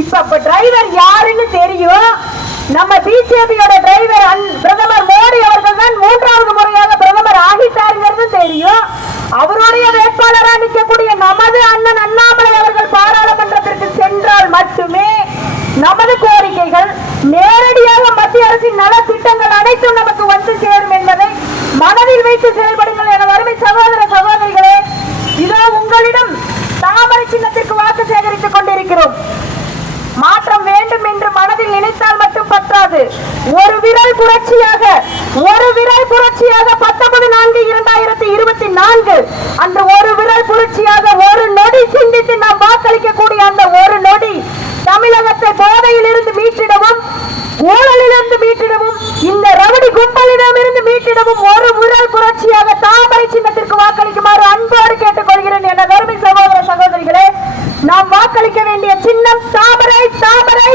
இப்ப இப்ப டிரைவர் யாருன்னு தெரியும். நம்ம பிஜேபியோட டிரைவர் பிரதமர் மோடி அவர்கள் தான் மூன்றாவது முறையாக பிரதமர் ஆகிட்டாருங்கிறது தெரியும். அவருடைய வேட்பாளராக நிற்கக்கூடிய நமது அண்ணன் அண்ணாமலை அவர்கள் பாராளுமன்றத்திற்கு சென்றால் மட்டுமே நமது கோரிக்கைகள் நேரடியாக மத்திய அரசின் நலத்திட்டங்கள் அனைத்தும் நமக்கு வந்து சேரும் என்பதை மனதில் வைத்து செயல்படுங்கள் என வறுமை சகோதர சகோதரிகளே இதோ உங்களிடம் தாமரை சின்னத்திற்கு வாக்கு சேகரித்துக் கொண்டிருக்கிறோம். மனதில் நினைத்தால் மட்டும் பற்றாது ஒரு விரல் புரட்சியாக ஒரு விரல் புரட்சியாக பத்தொன்பது நான்கு இரண்டாயிரத்தி இருபத்தி நான்கு அந்த ஒரு விரல் புரட்சியாக ஒரு நொடி சிந்தித்து நாம் வாக்களிக்கக்கூடிய அந்த ஒரு நொடி தமிழகத்தை போதையில் இருந்து மீட்டிடவும் ஊழலிலிருந்து மீட்டிடவும் இந்த ரவுடி கும்பலிடமிருந்து மீட்டிடவும் ஒரு விரல் புரட்சியாக தாமரை சின்னத்திற்கு வாக்களிக்குமாறு அன்போடு கேட்டுக்கொள்கிறேன். என கருமை சகோதர சகோதரிகளே நாம் வாக்களிக்க வேண்டிய சின்னம் தாமரை தாமரை